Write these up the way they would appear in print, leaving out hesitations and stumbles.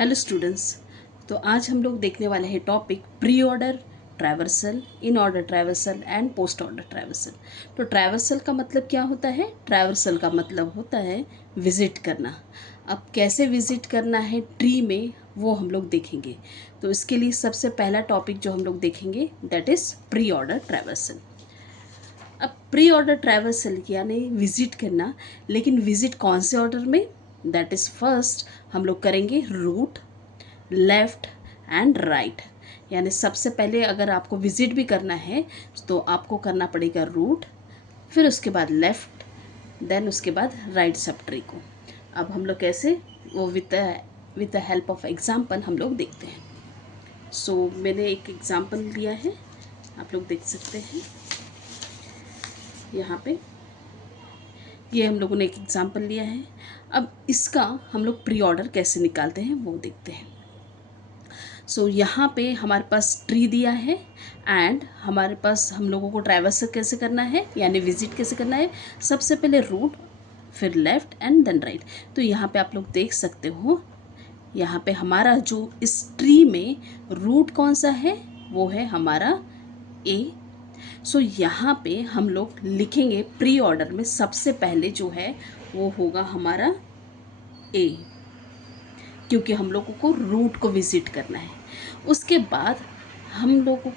Hello students. तो आज हम लोग देखने वाले हैं topic pre order traversal, in order traversal and post order traversal. तो ट्रैवर्सल का मतलब क्या होता है? ट्रैवर्सल का मतलब होता है विज़िट करना। अब कैसे विज़िट करना है ट्री में वो हम लोग देखेंगे। तो इसके लिए सबसे पहला टॉपिक जो हम लोग देखेंगे that is pre order traversal. अब प्री ऑर्डर ट्रैवर्सल यानी विज़िट करना, लेकिन विज़िट कौन से ऑर्डर में? दैट इज़ फर्स्ट हम लोग करेंगे रूट, लेफ़्ट एंड राइट। यानी सबसे पहले अगर आपको विज़िट भी करना है तो आपको करना पड़ेगा रूट, फिर उसके बाद लेफ़्ट, देन उसके बाद राइट सब ट्री को। अब हम लोग कैसे वो with the help of example हम लोग देखते हैं। सो मैंने एक एग्ज़ाम्पल लिया है, आप लोग देख सकते हैं यहाँ पे। ये हम लोगों ने एक एग्ज़ाम्पल लिया है। अब इसका हम लोग प्री ऑर्डर कैसे निकालते हैं वो देखते हैं। सो यहाँ पे हमारे पास ट्री दिया है एंड हमारे पास हम लोगों को ट्रैवर्स कैसे करना है यानी विज़िट कैसे करना है। सबसे पहले रूट, फिर लेफ़्ट एंड देन राइट। तो यहाँ पे आप लोग देख सकते हो, यहाँ पे हमारा जो इस ट्री में रूट कौन सा है वो है हमारा ए। सो यहाँ पे हम लोग लिखेंगे प्री ऑर्डर में सबसे पहले जो है वो होगा हमारा ए, क्योंकि हम लोगों को रूट को विज़िट करना है। उसके बाद हम लोगों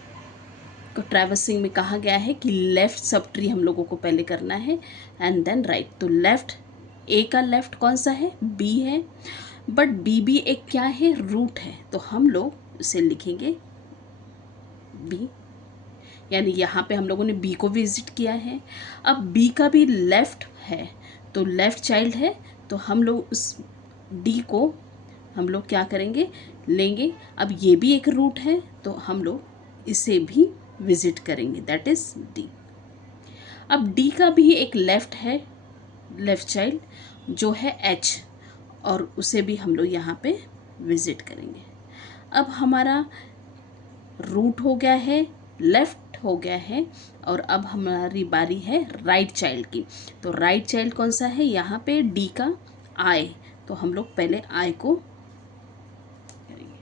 को ट्रैवर्सिंग में कहा गया है कि लेफ़्ट सब ट्री हम लोगों को पहले करना है एंड देन राइट। तो लेफ़्ट, ए का लेफ़्ट कौन सा है? बी है, बट बी भी एक क्या है? रूट है। तो हम लोग उसे लिखेंगे बी, यानी यहाँ पे हम लोगों ने बी को विज़िट किया है। अब बी का भी लेफ़्ट है तो लेफ़्ट चाइल्ड है, तो हम लोग उस डी को हम लोग क्या करेंगे? लेंगे। अब ये भी एक रूट है तो हम लोग इसे भी विज़िट करेंगे, दैट इज़ डी। अब डी का भी एक लेफ़्ट है, लेफ़्ट चाइल्ड जो है एच, और उसे भी हम लोग यहाँ पे विज़िट करेंगे। अब हमारा रूट हो गया है, लेफ़्ट हो गया है, और अब हमारी बारी है राइट चाइल्ड की। तो राइट चाइल्ड कौन सा है? यहाँ पे डी का आई, तो हम लोग पहले आई को करेंगे।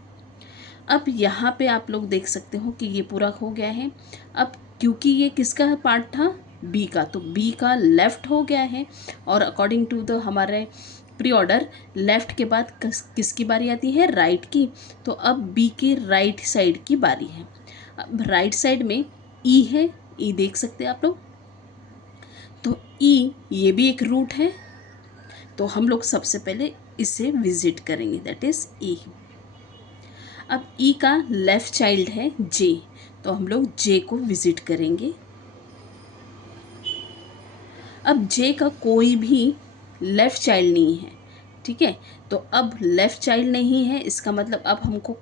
अब यहाँ पे आप लोग देख सकते हो कि ये पूरा हो गया है। अब क्योंकि ये किसका पार्ट था? बी का, तो बी का लेफ़्ट हो गया है, और अकॉर्डिंग टू द हमारे प्री ऑर्डर लेफ़्ट के बाद किसकी बारी आती है? राइट की। तो अब बी की राइट साइड की बारी है। अब राइट साइड में ई है, ई देख सकते हैं आप लोग। तो ई ये भी एक रूट है, तो हम लोग सबसे पहले इसे विज़िट करेंगे, दैट इज़ ई। अब ई का लेफ़्ट चाइल्ड है जे, तो हम लोग जे को विज़िट करेंगे। अब जे का कोई भी लेफ़्ट चाइल्ड नहीं है, ठीक है। तो अब लेफ़्ट चाइल्ड नहीं है, इसका मतलब अब हमको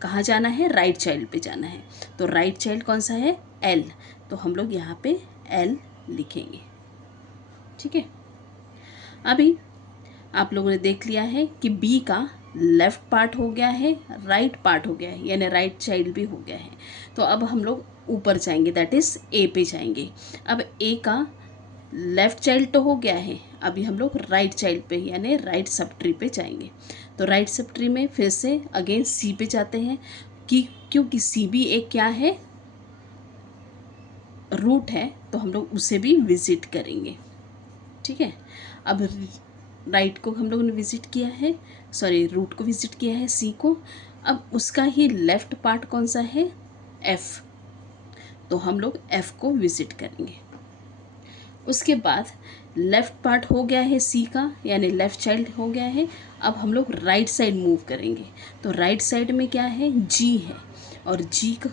कहाँ जाना है? राइट चाइल्ड पे जाना है। तो राइट चाइल्ड कौन सा है? एल, तो हम लोग यहाँ पे एल लिखेंगे, ठीक है। अभी आप लोगों ने देख लिया है कि बी का लेफ़्ट पार्ट हो गया है, राइट पार्ट हो गया है, यानी राइट चाइल्ड भी हो गया है। तो अब हम लोग ऊपर जाएंगे, दैट इज़ ए पे जाएंगे। अब ए का लेफ़्ट चाइल्ड तो हो गया है, अभी हम लोग राइट चाइल्ड पे यानी राइट सब ट्री पे जाएंगे। तो राइट सब ट्री में फिर से अगेन सी पे जाते हैं, कि क्योंकि सी भी एक क्या है? रूट है, तो हम लोग उसे भी विज़िट करेंगे, ठीक है। अब राइट को हम लोगों ने विज़िट किया है, सॉरी रूट को विज़िट किया है सी को। अब उसका ही लेफ़्ट पार्ट कौन सा है? एफ़, तो हम लोग एफ़ को विज़िट करेंगे। उसके बाद लेफ़्ट पार्ट हो गया है सी का, यानी लेफ़्ट चाइल्ड हो गया है। अब हम लोग राइट साइड मूव करेंगे, तो राइट साइड में क्या है? जी है, और जी का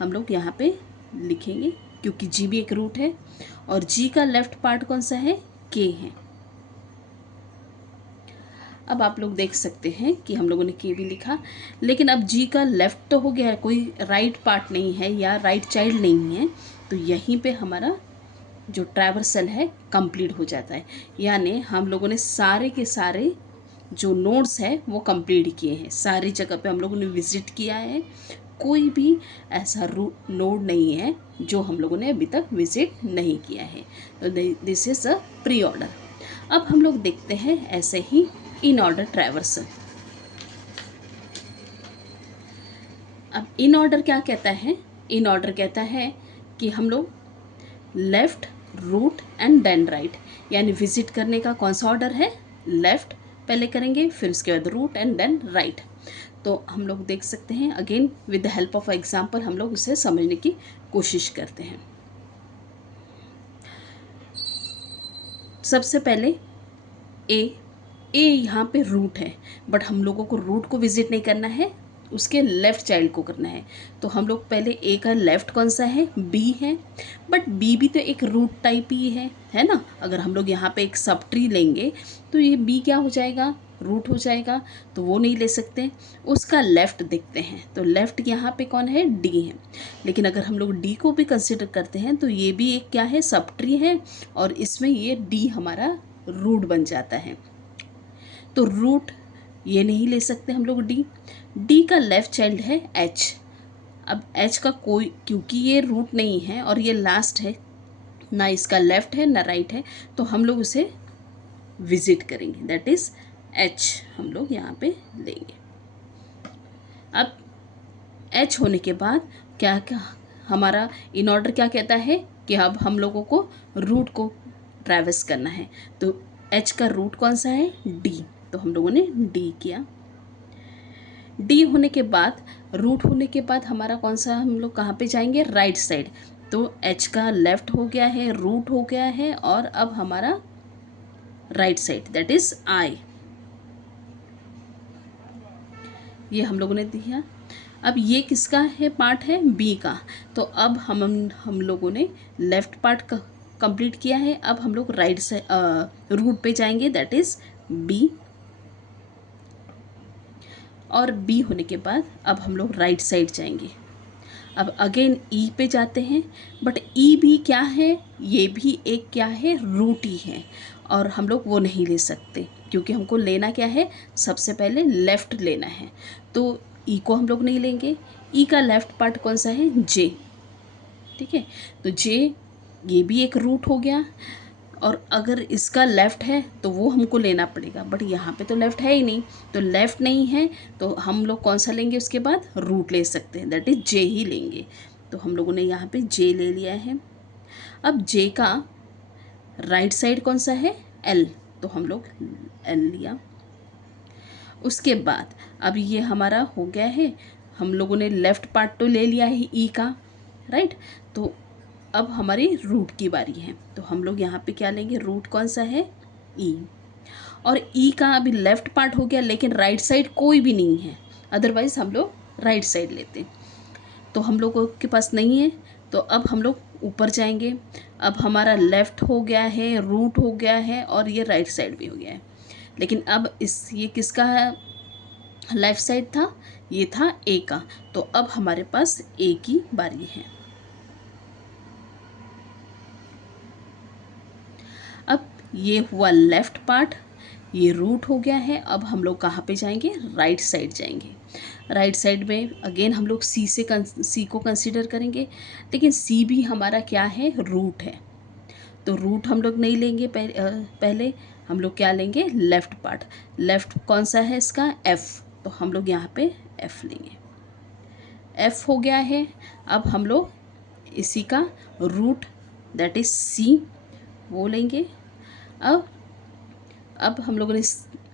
हम लोग यहाँ पे लिखेंगे क्योंकि जी भी एक रूट है, और जी का लेफ़्ट पार्ट कौन सा है? के है। अब आप लोग देख सकते हैं कि हम लोगों ने के भी लिखा, लेकिन अब जी का लेफ़्ट तो हो गया है, कोई राइट पार्ट नहीं है या राइट चाइल्ड नहीं है, तो यहीं पे हमारा जो ट्रैवर्सल है कंप्लीट हो जाता है। यानी हम लोगों ने सारे के सारे जो नोड्स है वो कंप्लीट किए हैं, सारी जगह पे हम लोगों ने विज़िट किया है। कोई भी ऐसा नोड नहीं है जो हम लोगों ने अभी तक विज़िट नहीं किया है। तो this is a pre order. अब हम लोग देखते हैं ऐसे ही इन ऑर्डर ट्रैवर्सल। अब इन ऑर्डर क्या कहता है, इन ऑर्डर कहता है कि हम लोग left, root and then right, यानी विजिट करने का कौन सा ऑर्डर है, लेफ़्ट पहले करेंगे, फिर उसके बाद रूट एंड देन राइट। तो हम लोग देख सकते हैं, again with the help of example हम लोग उसे समझने की कोशिश करते हैं। सबसे पहले ए यहाँ पे रूट है, बट हम लोगों को रूट को विजिट नहीं करना है, उसके लेफ़्ट चाइल्ड को करना है। तो हम लोग पहले ए का लेफ़्ट कौन सा है, बी है, बट बी भी तो एक रूट टाइप ही है ना। अगर हम लोग यहाँ पे एक सब ट्री लेंगे तो ये बी क्या हो जाएगा, रूट हो जाएगा, तो वो नहीं ले सकते। उसका लेफ़्ट देखते हैं, तो लेफ़्ट यहाँ पे कौन है, डी है। लेकिन अगर हम लोग डी को भी कंसिडर करते हैं तो ये भी एक क्या है, सब ट्री है, और इसमें ये डी हमारा रूट बन जाता है। तो रूट ये नहीं ले सकते हम लोग, डी का लेफ़्ट चाइल्ड है एच। अब एच का कोई, क्योंकि ये रूट नहीं है और ये लास्ट है, ना इसका लेफ़्ट है ना राइट है, तो हम लोग उसे विजिट करेंगे, दैट इज़ एच हम लोग यहाँ पे लेंगे। अब एच होने के बाद क्या क्या हमारा इन ऑर्डर क्या कहता है कि अब हम लोगों को रूट को ट्रैवर्स करना है। तो एच का रूट कौन सा है, डी, तो हम लोगों ने डी किया। डी होने के बाद, रूट होने के बाद हमारा कौन सा, हम लोग कहाँ पे जाएंगे, राइट साइड। तो एच का लेफ़्ट हो गया है, रूट हो गया है, और अब हमारा right side that is I, ये हम लोगों ने दिया। अब ये किसका है, पार्ट है बी का। तो अब हम लोगों ने लेफ़्ट पार्ट कंप्लीट किया है। अब हम लोग राइट से रूट पे जाएंगे, दैट इज़ बी, और बी होने के बाद अब हम लोग राइट साइड जाएंगे। अब अगेन ई पे जाते हैं, बट ई भी क्या है, ये भी एक क्या है, रूट ही है, और हम लोग वो नहीं ले सकते क्योंकि हमको लेना क्या है, सबसे पहले लेफ़्ट लेना है। तो ई को हम लोग नहीं लेंगे। ई का लेफ़्ट पार्ट कौन सा है, जे, ठीक है। तो जे ये भी एक रूट हो गया, और अगर इसका लेफ़्ट है तो वो हमको लेना पड़ेगा, बट यहाँ पे तो लेफ़्ट है ही नहीं, तो लेफ़्ट नहीं है तो हम लोग कौन सा लेंगे, उसके बाद रूट ले सकते हैं, दैट इज़ जे ही लेंगे। तो हम लोगों ने यहाँ पे जे ले लिया है। अब जे का राइट साइड कौन सा है, एल, तो हम लोग एल लिया। उसके बाद अब ये हमारा हो गया है, हम लोगों ने लेफ़्ट पार्ट तो ले लिया है ई का, राइट। तो अब हमारी रूट की बारी है, तो हम लोग यहाँ पे क्या लेंगे, रूट कौन सा है, ई, और ई का अभी लेफ़्ट पार्ट हो गया, लेकिन राइट साइड कोई भी नहीं है, अदरवाइज़ हम लोग राइट साइड लेते हैं। तो हम लोगों के पास नहीं है, तो अब हम लोग ऊपर जाएंगे। अब हमारा लेफ़्ट हो गया है, रूट हो गया है, और ये राइट साइड भी हो गया है। लेकिन अब ये किसका लेफ़्ट साइड था, ये था ए का, तो अब हमारे पास ए की बारी है। अब ये हुआ लेफ़्ट पार्ट, ये रूट हो गया है। अब हम लोग कहाँ पे जाएंगे, राइट साइड जाएंगे। राइट साइड में अगेन हम लोग सी को कंसीडर करेंगे, लेकिन सी भी हमारा क्या है, रूट है, तो रूट हम लोग नहीं लेंगे। पहले हम लोग क्या लेंगे, लेफ़्ट पार्ट। लेफ़्ट कौन सा है इसका, एफ़, तो हम लोग यहाँ पे एफ़ लेंगे। एफ़ हो गया है। अब हम लोग इसी का रूट दैट इज़ सी, वो लेंगे। अब हम लोगों ने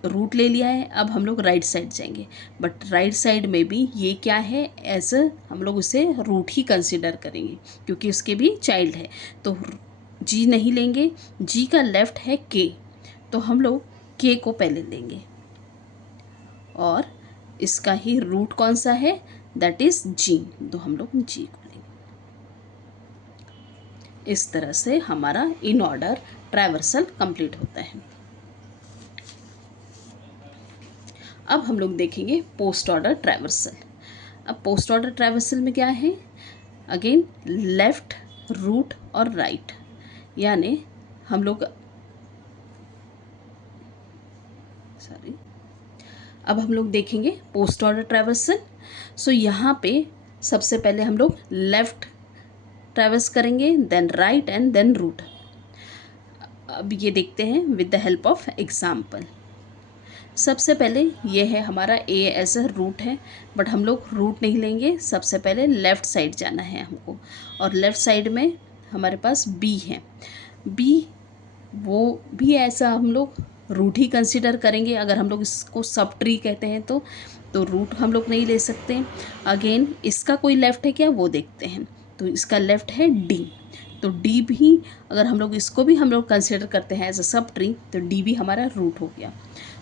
रूट ले लिया है, अब हम लोग राइट साइड जाएंगे, बट राइट साइड में भी ये क्या है, एज हम लोग उसे रूट ही कंसिडर करेंगे क्योंकि उसके भी चाइल्ड है। तो जी नहीं लेंगे, जी का लेफ़्ट है के, तो हम लोग के को पहले लेंगे, और इसका ही रूट कौन सा है, दैट इज़ जी, तो हम लोग जी को लेंगे। इस तरह से हमारा इन ऑर्डर ट्रैवर्सल कंप्लीट होता है। अब हम लोग देखेंगे पोस्ट ऑर्डर ट्रैवर्सल। अब पोस्ट ऑर्डर ट्रैवर्सल में क्या है, अगेन लेफ़्ट, रूट और राइट, यानी हम लोग अब हम लोग देखेंगे पोस्ट ऑर्डर ट्रैवर्सल। सो यहाँ पे सबसे पहले हम लोग लेफ़्ट ट्रैवर्स करेंगे, then right and then root. अब ये देखते हैं with the help of example. सबसे पहले ये है हमारा ए एज अ रूट है, बट हम लोग रूट नहीं लेंगे, सबसे पहले लेफ़्ट साइड जाना है हमको, और लेफ़्ट साइड में हमारे पास बी है। बी वो भी ऐसा हम लोग रूट ही कंसिडर करेंगे, अगर हम लोग इसको सब ट्री कहते हैं तो रूट हम लोग नहीं ले सकते। अगेन इसका कोई लेफ़्ट है क्या वो देखते हैं, तो इसका लेफ़्ट है डी, तो डी भी अगर हम लोग इसको भी हम लोग कंसिडर करते हैं एज अ सब ट्री, तो डी भी हमारा रूट हो गया,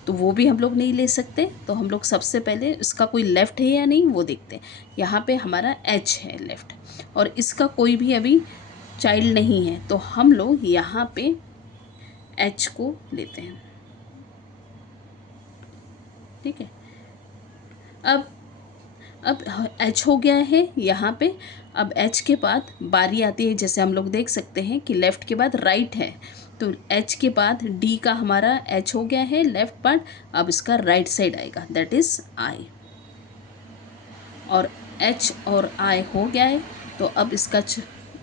तो वो भी हम लोग नहीं ले सकते। तो हम लोग सबसे पहले इसका कोई लेफ़्ट है या नहीं वो देखते हैं। यहाँ पे हमारा एच है लेफ़्ट, और इसका कोई भी अभी चाइल्ड नहीं है, तो हम लोग यहाँ पे एच को लेते हैं। ठीक है, अब एच हो गया है यहाँ पे। अब एच के बाद बारी आती है, जैसे हम लोग देख सकते हैं कि लेफ़्ट के बाद राइट है, तो एच के बाद डी का हमारा एच हो गया है लेफ़्ट पार्ट, अब इसका राइट साइड आएगा, दैट इज़ आई, और एच और आई हो गया है। तो अब इसका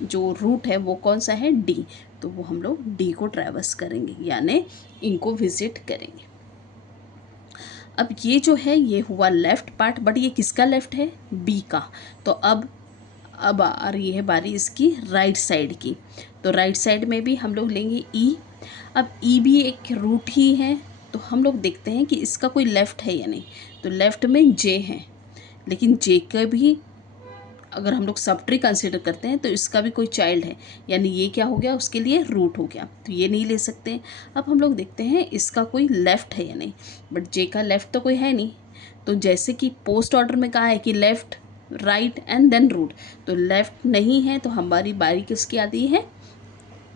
जो रूट है वो कौन सा है, डी, तो वो हम लोग डी को ट्रैवर्स करेंगे, यानी इनको विजिट करेंगे। अब ये जो है ये हुआ लेफ़्ट पार्ट, बट ये किसका लेफ़्ट है, बी का, तो अब आ रही है बारी इसकी राइट साइड की, तो राइट साइड में भी हम लोग लेंगे ई। अब ई भी एक रूट ही है, तो हम लोग देखते हैं कि इसका कोई लेफ़्ट है या नहीं, तो लेफ़्ट में जे है, लेकिन जे का भी अगर हम लोग सब ट्री कंसिडर करते हैं तो इसका भी कोई चाइल्ड है, यानी ये क्या हो गया, उसके लिए रूट हो गया, तो ये नहीं ले सकते। अब हम लोग देखते हैं इसका कोई लेफ़्ट है या नहीं, बट जे का लेफ़्ट तो कोई है नहीं, तो जैसे कि पोस्ट ऑर्डर में कहा है कि left right and then root, तो लेफ़्ट नहीं है, तो हमारी बारी किसकी आती है,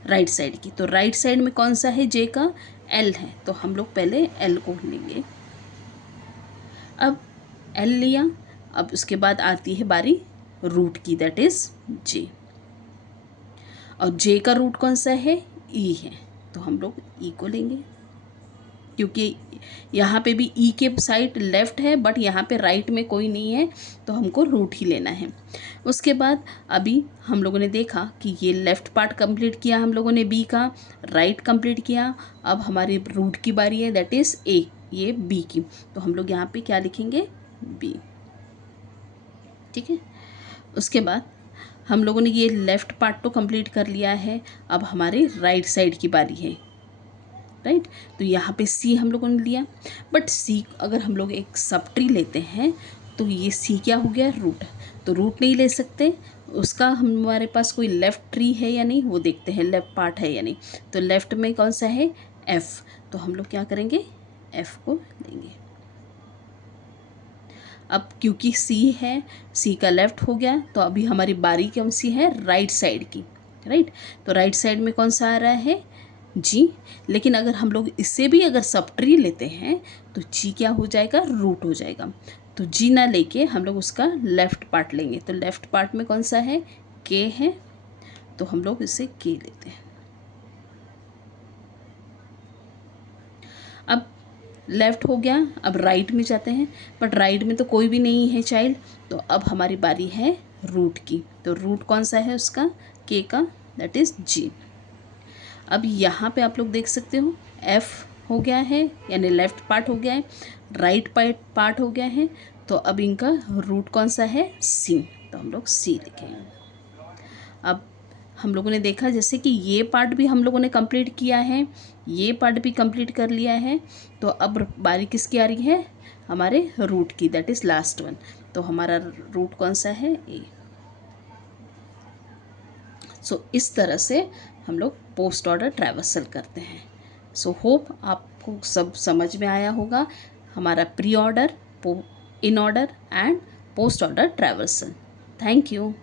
राइट साइड की। तो राइट साइड में कौन सा है, जे का एल है, तो हम लोग पहले एल को लेंगे। अब एल लिया, अब उसके बाद आती है बारी रूट की, दैट इज़ जे, और जे का रूट कौन सा है, ई है, तो हम लोग ई को लेंगे, क्योंकि यहाँ पे भी ई के साइड लेफ़्ट है, बट यहाँ पे राइट में कोई नहीं है, तो हमको रूट ही लेना है। उसके बाद अभी हम लोगों ने देखा कि ये लेफ़्ट पार्ट कंप्लीट किया हम लोगों ने बी का, राइट कंप्लीट किया, अब हमारी रूट की बारी है, दैट इज़ ए, ये बी की, तो हम लोग यहाँ पे क्या लिखेंगे, बी। ठीक है, उसके बाद हम लोगों ने ये लेफ़्ट पार्ट तो कंप्लीट कर लिया है, अब हमारे राइट साइड की बारी है, राइट, तो यहाँ पे सी हम लोगों ने लिया, बट सी अगर हम लोग एक सब ट्री लेते हैं तो ये सी क्या हो गया, रूट, तो रूट नहीं ले सकते, उसका हमारे पास कोई लेफ़्ट ट्री है या नहीं वो देखते हैं, लेफ़्ट पार्ट है या नहीं, तो लेफ़्ट में कौन सा है, एफ़, तो हम लोग क्या करेंगे, एफ़ को लेंगे। अब क्योंकि सी है, सी का लेफ़्ट हो गया, तो अभी हमारी बारी कौन सी है, राइट साइड की, राइट, तो राइट साइड में कौन सा आ रहा है, जी, लेकिन अगर हम लोग इससे भी अगर सब ट्री लेते हैं तो जी क्या हो जाएगा, रूट हो जाएगा, तो जी ना लेके हम लोग उसका लेफ़्ट पार्ट लेंगे, तो लेफ़्ट पार्ट में कौन सा है, के है, तो हम लोग इसे के लेते हैं। अब लेफ़्ट हो गया, अब राइट में जाते हैं, बट राइट में तो कोई भी नहीं है चाइल्ड, तो अब हमारी बारी है रूट की, तो रूट कौन सा है उसका, के का, दैट इज़ जी। अब यहाँ पे आप लोग देख सकते हो एफ़ हो गया है, यानी लेफ़्ट पार्ट हो गया है, राइट पार्ट हो गया है, तो अब इनका रूट कौन सा है, सी, तो हम लोग सी लिखेंगे। अब हम लोगों ने देखा जैसे कि ये पार्ट भी हम लोगों ने कंप्लीट किया है, ये पार्ट भी कंप्लीट कर लिया है, तो अब बारी किसकी आ रही है, हमारे रूट की, दैट इज़ लास्ट वन, तो हमारा रूट कौन सा है, ए। सो इस तरह से हम लोग पोस्ट ऑर्डर ट्रैवर्सल करते हैं। सो होप आपको सब समझ में आया होगा, हमारा pre order, in order and post order traversal. Thank you.